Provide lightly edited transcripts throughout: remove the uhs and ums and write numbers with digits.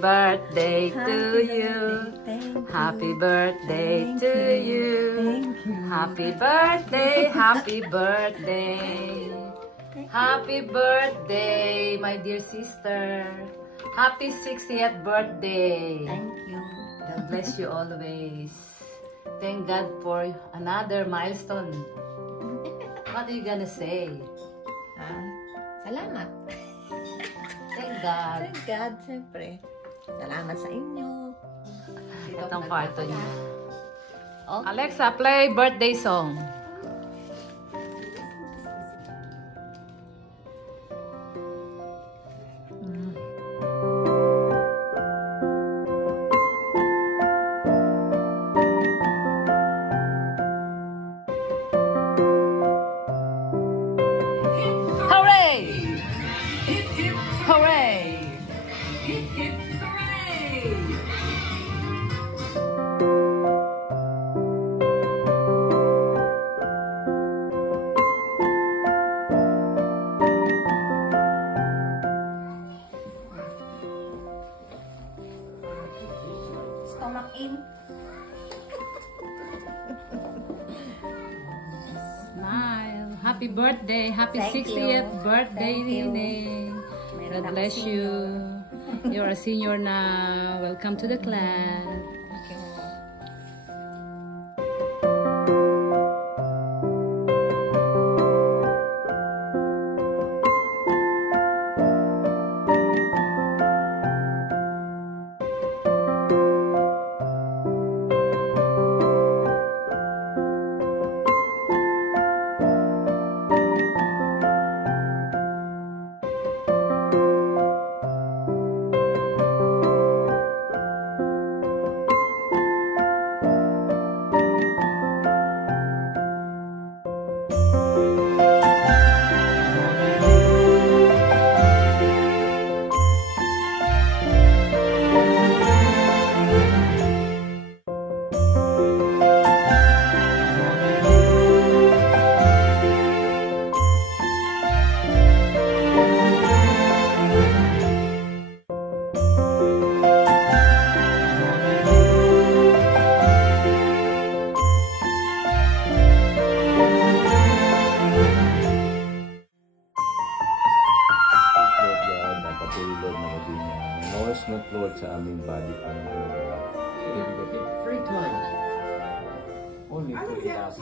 birthday to you. Happy birthday to you. Happy birthday, happy birthday. Happy birthday, my dear sister. Happy 60th birthday. Thank you. God bless you always. Thank God for another milestone. What are you gonna say? Salamat. Thank God. Thank God, siyempre. Salamat sa inyo. Itong kwarto niya. Okay. Alexa, play birthday song. Hooray! Hip, hip, hooray! Stomach in. Smile. Happy birthday. Happy Thank 60th you. birthday, Thank you. Nene. Meron God ako bless senior. you. You're a senior now. Welcome to the class. Thank you. Nourishment Lord sa aming body ang free time. Only for us.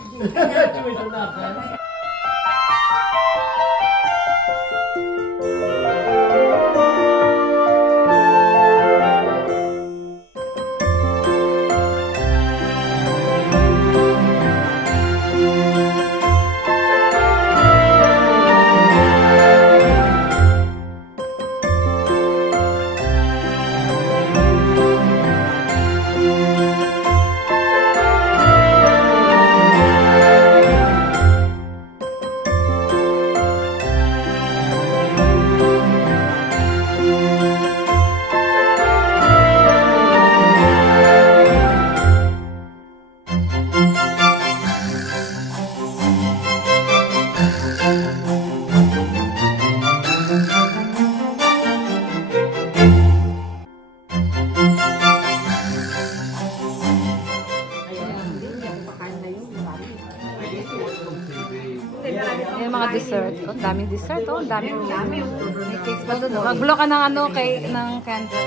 Yung mga dessert. Oh, daming dessert. Oh, daming may cakes pa doon. Mag-blow ka ng ano, ng candle.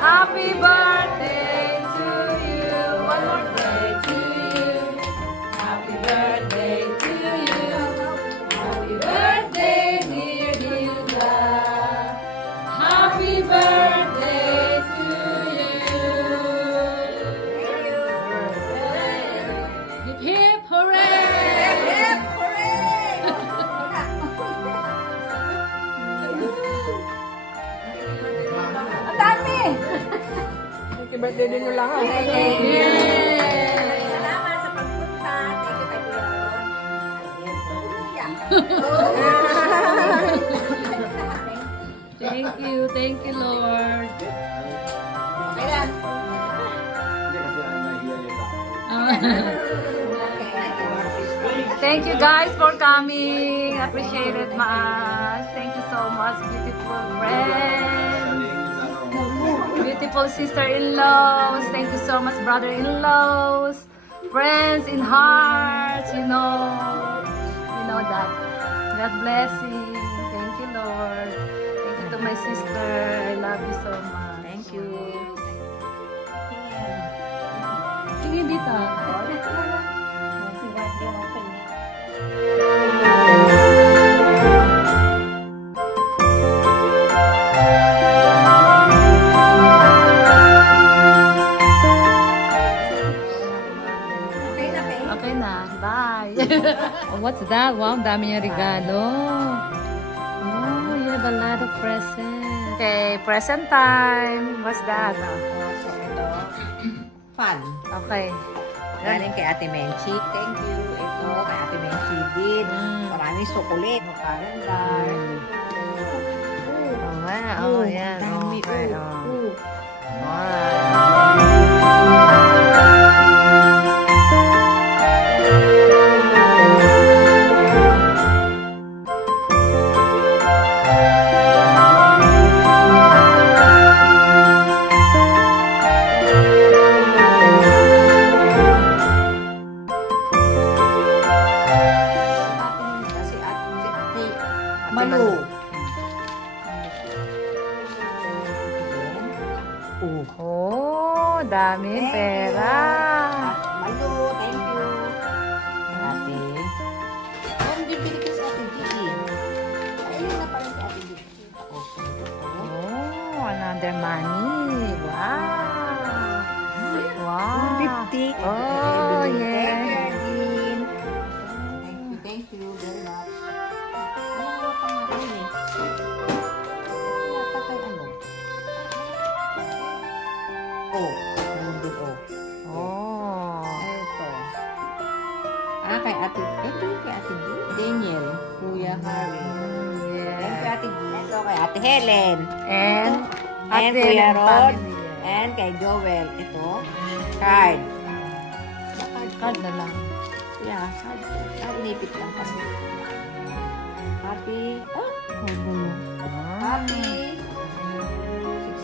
Happy birthday to you. One more day to you. Happy birthday to you. Happy birthday, dear Hilda. Happy birthday to you. Hip hip hooray! Ang dami! Happy birthday din mo lang. Yay! Salamat sa pagpunta. Thank you kay Kuya Ron. Thank you, Lord. Okay lang. Thank you guys for coming. Appreciate it much. Thank you so much, beautiful friends. Beautiful sister-in-laws. Thank you so much, brother-in-laws. Friends in hearts, you know that. God bless you. Thank you, Lord. Thank you to my sister. I love you so much. Thank you. Sige dito. Okay na. Bye. Oh, what's that? Wow, ang dami niyang regalo. Oh, you have a lot of presents. Okay, present time. What's that? So, ito, fun. Okay. Galing kay Ate Menchi. Thank you. Ito, kay Ate Menchi din. Maraming sukulit. Calendar. Oh, wow. Oh, yan. Dami. Okay. Oh. Alright. Kasi Ate Malu. Oh, dami pera. Malu, thank you. Ate. Oh, bibili ko sa Ate Gigi. Ayun na pala si Ate Gigi. Oh, another money. Wow. Wow. 50. Oh, yeah. Thank you very much. Wala pa nga yun eh. Wala pa kay ano. Oh, meron din oh. Oh. Ito. Kay Ate, ito kay Ate Daniel, Kuya Harry. Thank you, Yeah. Ate G. Ito kay Ate Helen. And, And Ate Kuya and Rod. family. And kay Joel. Ito, card. Card na lang. Yeah, card. Inipit lang kasi. Happy. Happy.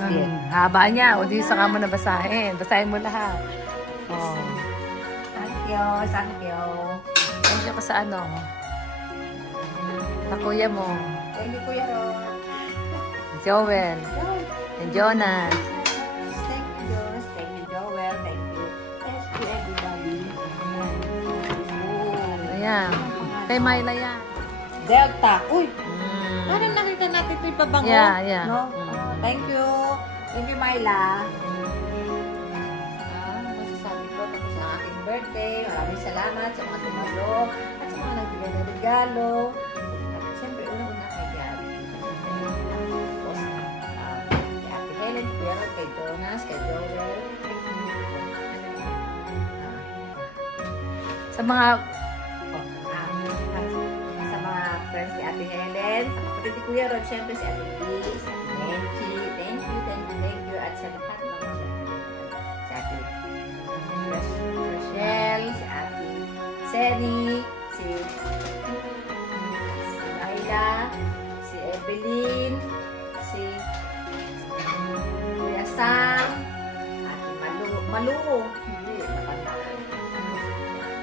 60th. Haba niya. O di saka mo na basahin. Basahin mo lahat. Oh. Thank you. Thank you. Thank you ko sa ano. Sa kuya mo. Thank you, Kuya Rod. Joel. And Jonas. Thank you, Jonas. Thank you, Joel. Thank you. Thank you, everybody. Oh. Ayan. Kay Myla yan. Delta. Uy! Mm. Parang nakita natin ito yung pabango. Yeah, yeah. No? Thank you. Thank you, Myla. Masasabi ko tapos sa aking birthday. Maraming salamat sa mga tumalo at sa mga nagbigay ng regalo. At siyempre, una-una kay Gab. Tapos, kay Ate Helen, Kuya Rod, kay Jonas, kay Joel. Sa mga Sa mga friends ni Ate Helen, sa kapatid ni Kuya Rod, siyempre si Ate Liz, si Ate Menchi, thank you, at sa lahat ng mga si Ate Rachel, si Ate Seni, si Myla, si Evelyn, si Kuya Sam, Ate Malu, hindi, matandaan.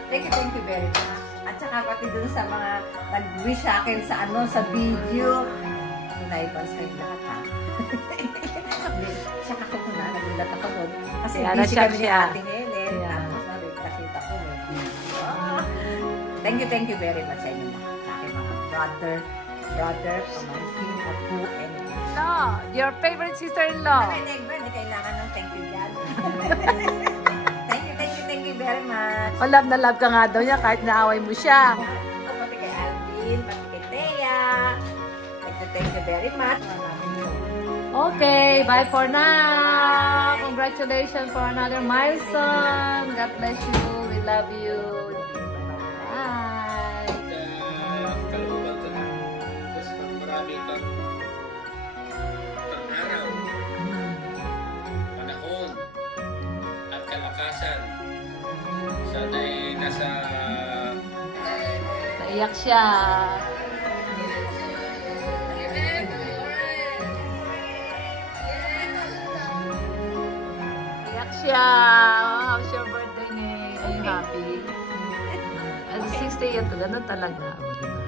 Thank you very much. At saka pati dun sa mga nag-wish sa akin sa video. Tunay ba sa lahat ha? Tsaka ko tunay. nagulat ako doon. Kasi Kaya busy na-shock kami ni siya. Ate Helen. Yeah. Tapos nakita ko. Thank you very much sa inyo mga sa aking mga brother, pamangkin, apo, and No, your favorite sister-in-law. Kay Negba, hindi kailangan ng thank you yan. Thank you very much. O, love na love ka nga daw niya kahit naaway mo siya. Ito, pati kay Alvin, pati kay Thea. Thank you very much. Okay, bye for now. Congratulations for another milestone. God bless you. We love you. Bye. Kalooban ka na. Tapos pag marami kang pag-araw, panahon, at kalakasan, sana'y nasa Naiyak siya. Naiyak siya. How's your birthday, Nick? Are you happy? At 60 yan to, ganun talaga. O, diba?